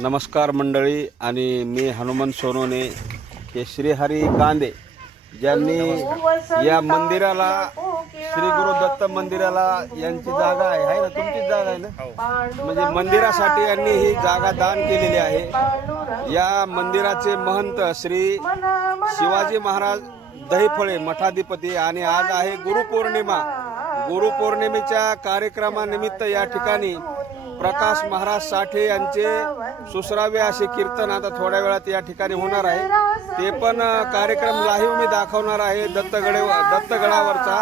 नमस्कार मंडळी, आणि मी हनुमंत सोनोने हे श्रीहरी कांदे ज्यांनी या मंदिराला, श्री गुरु दत्त मंदिराला यांची जागा आहे ना, तुमचीच जागा आहे ना, म्हणजे मंदिरासाठी यांनी ही जागा दान केलेली आहे। या मंदिराचे महंत श्री शिवाजी महाराज दहीफळे मठाधिपती, आणि आज आहे गुरुपौर्णिमा। गुरुपौर्णिमेच्या कार्यक्रमानिमित्त या ठिकाणी प्रकाश महाराज साठे यांचे सुसरावे असे कीर्तन आता थोड्या वेळात या ठिकाणी होणार आहे। ते पण कार्यक्रम लाईव्ह मी दाखवणार आहे दत्तगडावरचा।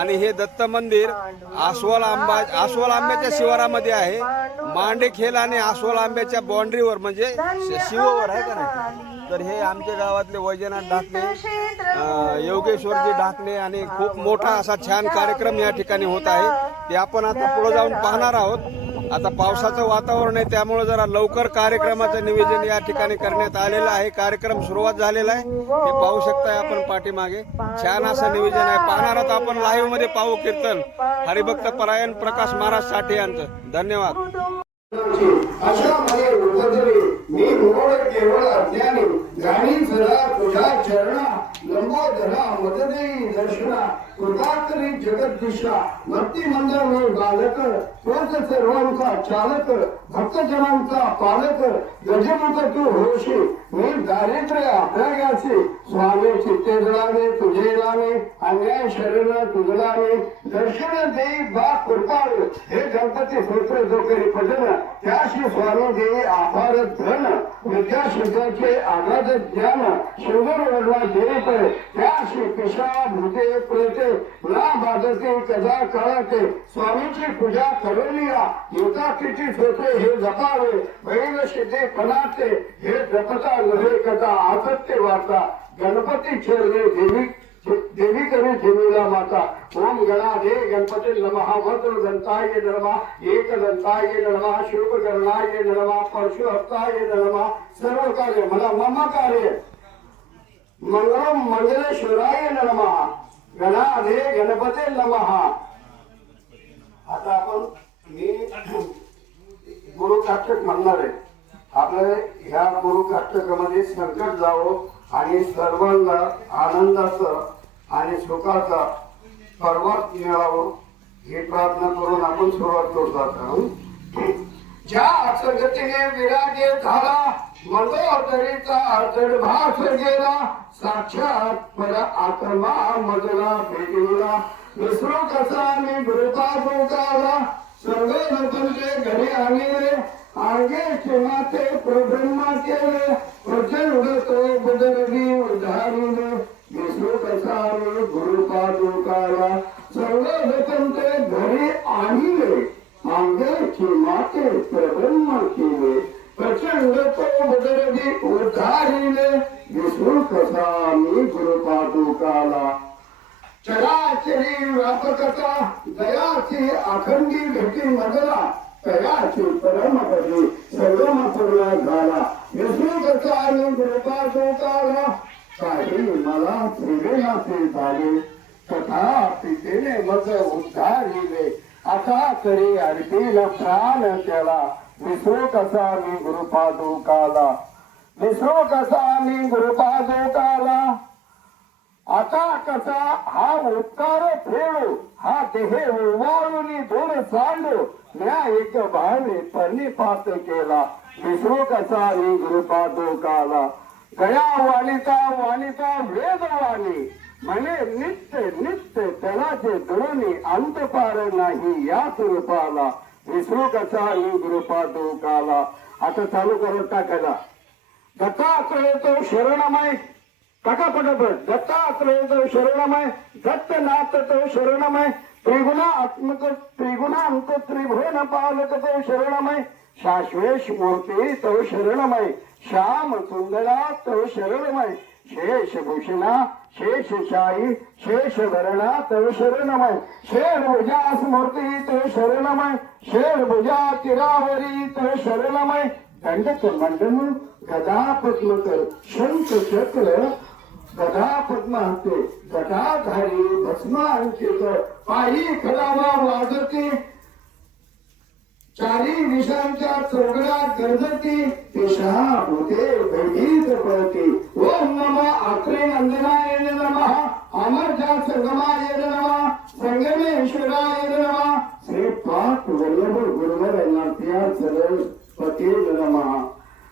आणि हे दत्त मंदिर आस्वल आंब्याच्या शिवारामध्ये आहे। मांडेखेल आणि आस्वल आंब्याच्या बाउंड्रीवर, म्हणजे शिववर आहे का नाही। तर हे आमच्या गावातले वैजनाथ ढाकणे, योगेश्वरजी ढाकणे, आणि खूप मोठा असा छान कार्यक्रम या ठिकाणी होत आहे। ते आपण आता पुढे जाऊन पाहणार आहोत। आता पावसाचं वातावरण आहे, त्यामुळे जरा लवकर कार्यक्रमाचं नियोजन या ठिकाणी करण्यात आलेलं आहे। कार्यक्रम सुरुवात झालेला आहे, हे पाहू शकताय आपण पाठीमागे छान असं नियोजन आहे। पाहणार आहोत आपण लाईव्ह मध्ये पाहू कीर्तन हरिभक्त परायण प्रकाश महाराज साठे यांचं। धन्यवाद। अशा मध्ये उपद्रवी मी मोड केवळ अज्ञानी, गाणी सदा तुझ्या चरणा, लंबोदरा मददेई दर्शना, कृताकरी जगद्दिशा, भक्ती मंदिर मी बालक, तोच सर्वांचा चालक, भक्तजनांचा पालक, गजमुख तू होशी, मी दारिद्र्य आपल्यागाचे, स्वामी चित्ते जळावे तुझे लावे, अन्याय शरण तुझलावे, दर्शन देई बा कृपाळ, हे गणपती सूत्र जो करी भजन, त्याशी स्वामी देई आभार धन, विद्याशुद्धाचे आगाध ज्ञान, सुंदर वर्णा देत, त्याशी पिशा भूते प्रेते ना बाधते कदा काळाते, स्वामीची पूजा करूया युताकीची होते हे जपावे, बैल शिते पणाते हे जपता नव्हे कथा आसत्य वाचा, गणपती चरणे देवी करी ठेवीला माता, ओम गणाधे गणपती नमः, वज्र दंताय नमः, एक दंताय नमः, शुभ गणाय नमः, परशु हस्ताय नमः, सर्व कार्य मला मम कार्य मंगलम मंगलेश्वराय नमः, गणाधे गणपती नमः। आता आपण मी गुरु काष्टक म्हणणार आहे। आपल्या ह्या गुरु काष्टकामध्ये संकट जावं आणि सर्वांना आनंदाचं आणि सुखाचा पर्वत मिळावं ही प्रार्थना करून आपण सुरुवात करतो। ज्या असगतीने विराजे झाला, मनोदरीचा जडभास गेला, साक्षात पर आत्मा मजला भेटला, विसरू कसा मी गुरुता गोकाला, सर्व लोकांचे घरी आणले, आगे माते प्रब्रह्मा केले, प्रचंड तो बदलगी उधारीने, विसरू कसा मी गुरुपादुकाला, सर्व लोकांचे घरी आणले, आगे माते प्रब्रह्मा केले, प्रचंड तो बदलगी उधारीने, विसरू कसा मी गुरुपादुकाला, चराचरी व्यापकता दयाची अखंडी भेटी मजला, तयाची परमपदी सर्वम पूर्ण झाला, विष्णू कसा आणि गुरुपा गोकाला, काही मला त्रिवेणाचे झाले, तथा पितेने मज उद्धारिले, आता तरी अर्पील प्राण त्याला, विष्णू कसा मी गुरुपा गोकाला, विष्णू कसा मी गुरुपा गोकाला, आता कसा हा उत्कार फेडू, हा देहे उवाळून दूर सांडू, म्या एक भावे पर्णिपात केला, विसरू कसा मी गुरुपादुकाला, गया वाणिता वेदवाणी, म्हणे नित्य नित्य त्यालाचे दुरुनी, अंत पार नाही या स्वरूपाला, विसरू कसा मी गुरुपादुकाला। आता चालू करून टाकायला, दत्तात्रय तो शरणमय, टाका पटापट, दत्तात्रय तो शरणमय, दत्तनाथ तो शरणमय, त्रिगुणात्मक त्रिगुणांत त्रिभुवन पालक तो शरणमय, शाश्वेश मूर्ती तो शरणमय, श्याम सुंदरा तो शरणमय, शेषभूषणा शेषशाही शेषभरणा तो शरणमय, शेरभुजा स्मूर्ती तो शरणमय, शेरभुजा तिरावरी तो शरणमय, दंडक मंडन गदा पद्मकर शंख चक्र गदा पद्माते, गदाधारी भस्मांकित, पायी खडावा वाजते, चारी दिशांच्या चौकडात गरजती ते शहा होते भयभीत पळते. ओम नमः आत्रे नंदनाय नमः अमरजा संगमाय नमः संगमेश्वराय नमः श्रीपाद वल्लभ गुरुवर नाट्या सरळ पते नमः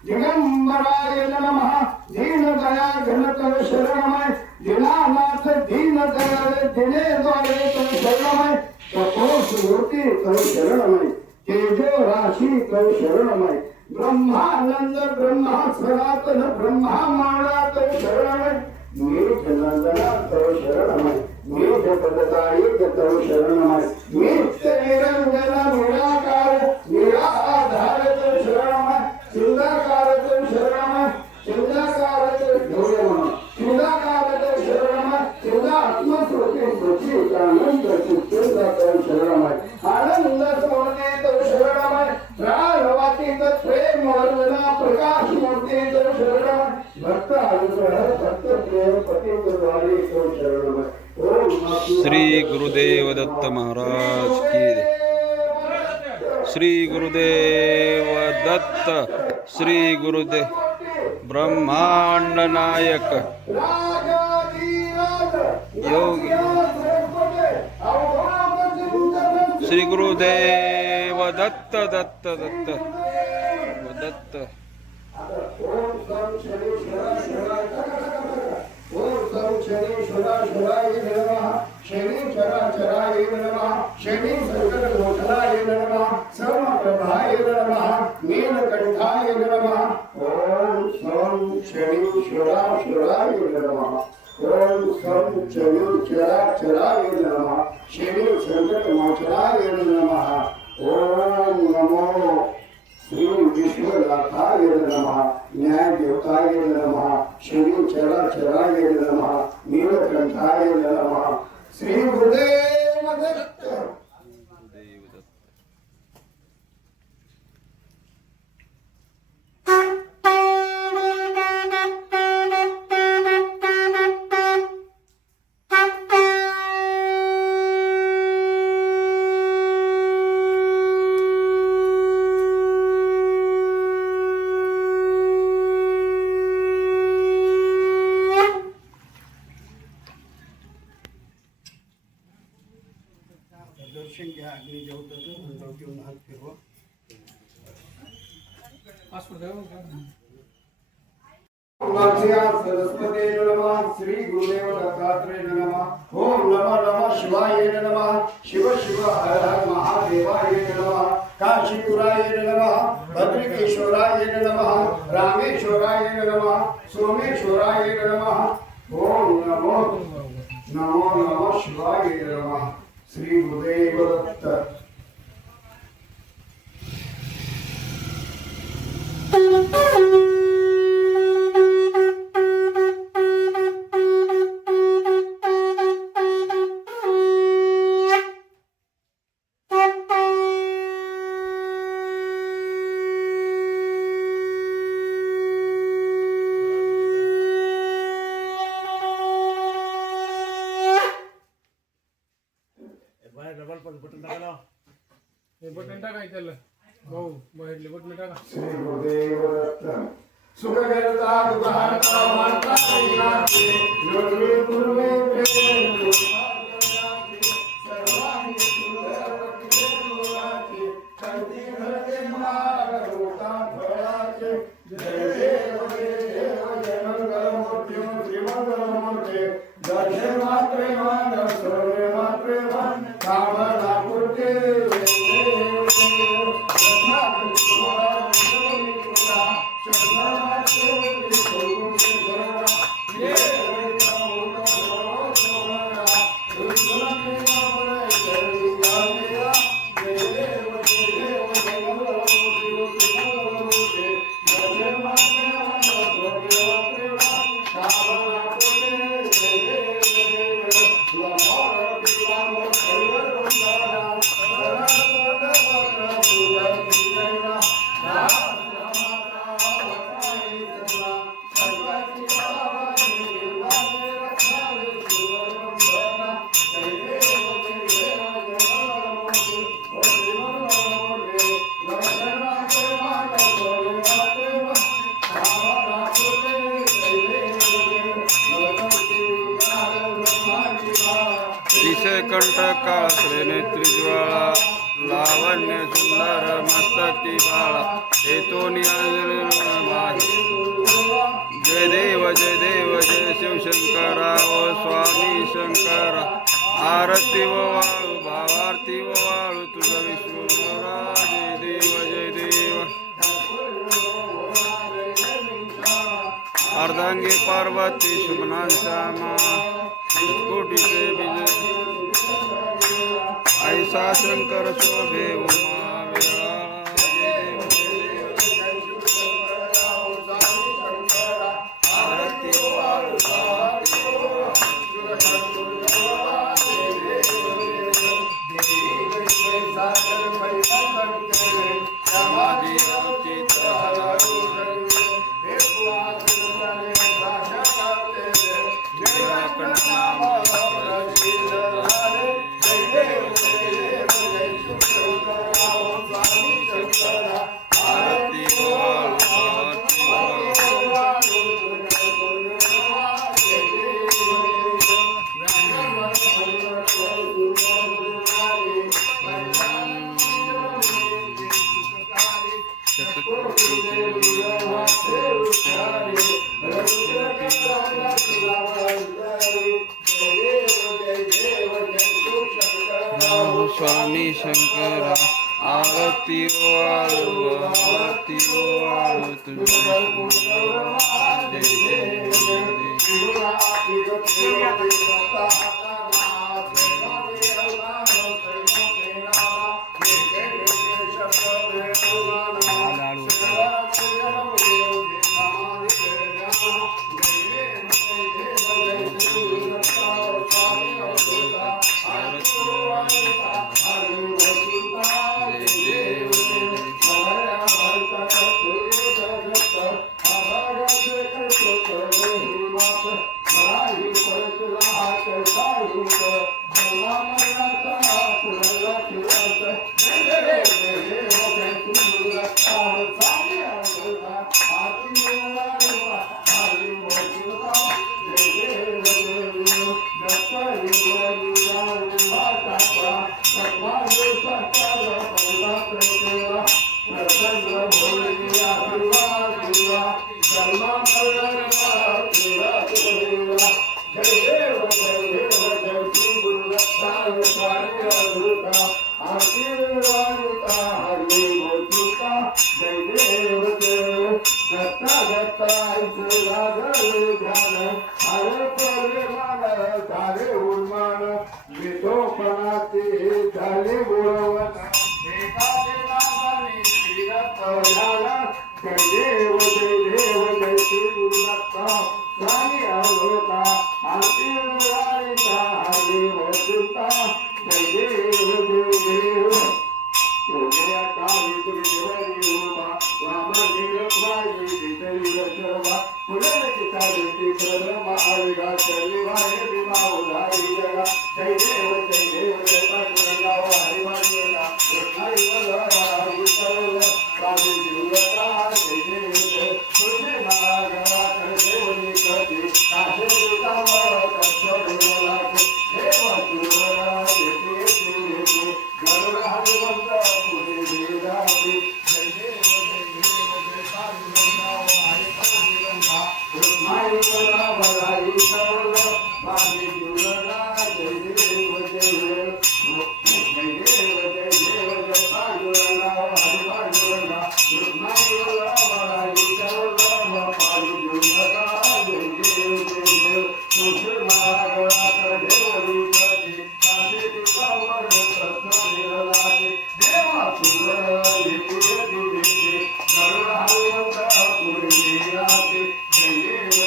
दिगंबराय नमः दीनदया घनकर शरणमय दीनानाथ दीनदयाळ दिने द्वारे तव शरणमय तपोस मूर्ती तव शरणमय तेजो राशी तव शरणमय ब्रह्मानंद ब्रह्मा सनातन ब्रह्मा माणा तव शरणमय मीठ नंदना तव शरणमय मीठ पददायक तव शरणमय मीठ निरंजन निराकार निराधार तव शरणमय चिंताकार तव शरणमय चिंताकार तव शरणमय चिंताकार तव शरणमय चिंता आत्मस्वरूपी सच्चित आनंद चित्तूर तव शरणमय आनंद सोने तव शरणमय प्राणवातीत प्रेम वर्णना प्रकाश मूर्ती तव शरणमय भक्त अनुग्रह भक्त प्रेम पतित द्वारे तव शरणमय. ओम श्री गुरुदेव दत्त महाराज की जय. श्री गुरुदेव दत्त. श्री गुरुदेव ब्रह्मांड नायक योगी श्री गुरुदेव दत्त दत्त दत्त दत्त. शनीश्वराय नमः शनीचराचराय नमः शनी संकट मोचनाय नमः सर्वप्रभाय नमः नीलकंठाय नमः. ओम सं शनीश्वराय नमः ओम सं शनीचराचराय नमः शनी संकट मोचनाय नमः. ओम नमो श्री विश्वनाथाय नमः न्याय देवताय नमः श्री चराचराय नमः नीलकंठाय नमः. श्री गुरुदेव दत्त. दर्शन घ्या अग्नी जेवतो हात फिरवा. सरस्वती नमः श्री गुरुदेव दत्तात्रेय नमः. ओम नमः नमः शिवाय नमः शिव शिव हर हर महादेवाय नमः काशीपुराय नमः भद्रकेश्वराय नमः रामेश्वराय नमः सोमेश्वराय नमः. ओम नमो नमः शिवाय नमः. श्री गुरुदेव दत्त. बटन टाकाय त्याला भाऊ बाहेरले बटन टाका. श्री गुरुदेव दत्त. सुख करता दुःखार्ता वार्ता ऐकावे योगे पूर्वे प्रेम सर्वांगी सुंदर प्रेमाचे कंठी घडते माग होता फळाचे. जय देव जय मंगल मूर्ती श्रीमंगल मूर्ती दर्शन मात्रे मान सर्वे मात्रे मान कामना पूर्ते. Jai कंटका श्रेनेत्री ज्वाळा लावण्य सुंदर मस्तकी बाळा येतो माझे जय देव जय शिवशंकरा ओ स्वामी शंकरा आरती व वाळू भावारती व वाळू तुझा विश्वरा जय देव अर्धांगी पार्वती शुभनांचा मा कोटीचे विजय ऐसा शंकर शोभे उमा आरती स्वामी शंकरा आरती वाळू तुझे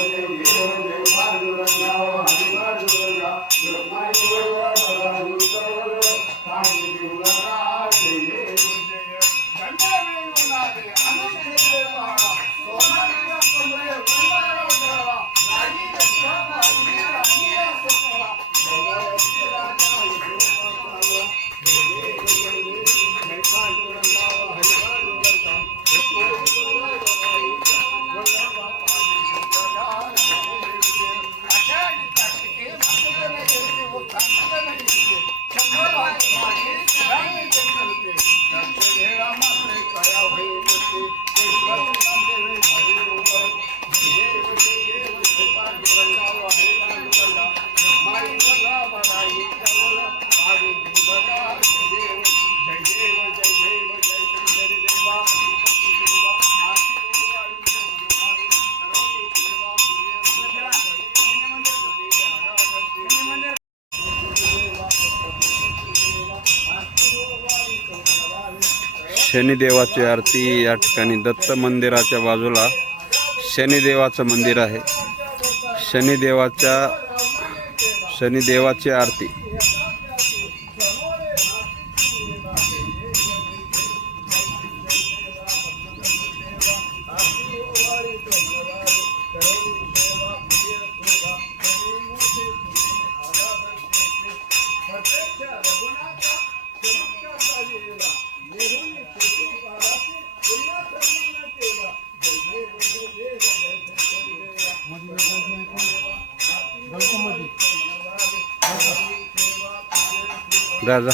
जय शनिदेवाची आरती या ठिकाणी दत्त मंदिराच्या बाजूला शनिदेवाचं मंदिर आहे. शनिदेवाची आरती. जा.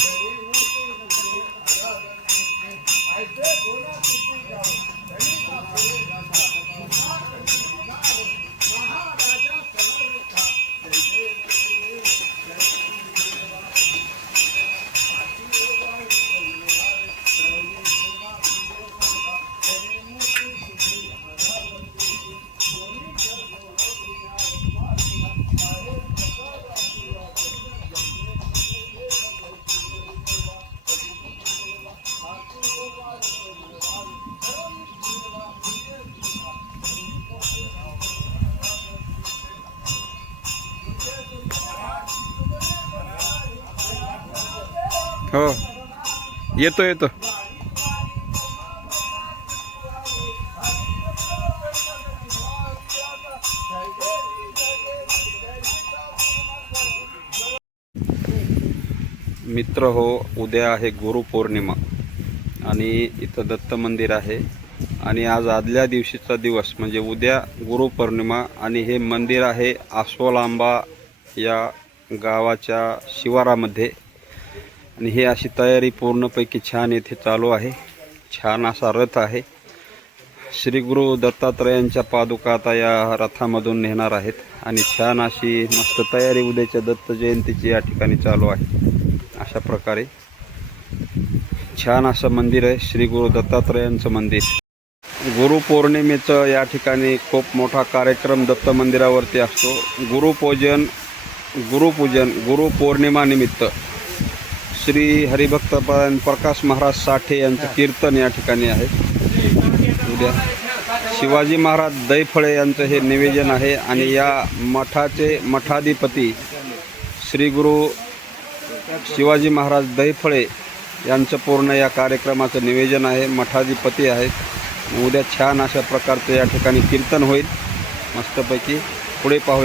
हो, येतो. मित्र हो, उद्या आहे गुरुपौर्णिमा आणि इथं दत्त मंदिर आहे आणि आज आदल्या दिवशीचा दिवस म्हणजे उद्या गुरुपौर्णिमा आणि हे मंदिर आहे आसोलांबा या गावाच्या शिवारामध्ये आणि हे अशी तयारी पूर्णपैकी छान येथे चालू आहे. छान असा रथ आहे. श्री गुरु दत्तात्रयांच्या पादुका आता या रथामधून नेणार आहेत आणि छान अशी मस्त तयारी उद्याच्या दत्त जयंतीची या ठिकाणी चालू आहे. अशा प्रकारे छान असं मंदिर आहे श्री गुरु दत्तात्रयांचं मंदिर. गुरुपौर्णिमेचं या ठिकाणी खूप मोठा कार्यक्रम दत्त मंदिरावरती असतो. गुरुपौर्णिमानिमित्त श्री हरिभक्त प्रकाश महाराज साठे यांचं कीर्तन या ठिकाणी आहे. उद्या शिवाजी महाराज दैफळे यांचं हे निवेदन आहे आणि या मठाचे मठाधिपती श्री गुरु शिवाजी महाराज दैफळे यांचं पूर्ण या कार्यक्रमाचं निवेदन आहे. मठाधिपती आहेत. उद्या छान अशा प्रकारचं या ठिकाणी कीर्तन होईल मस्तपैकी. पुढे पाहूया.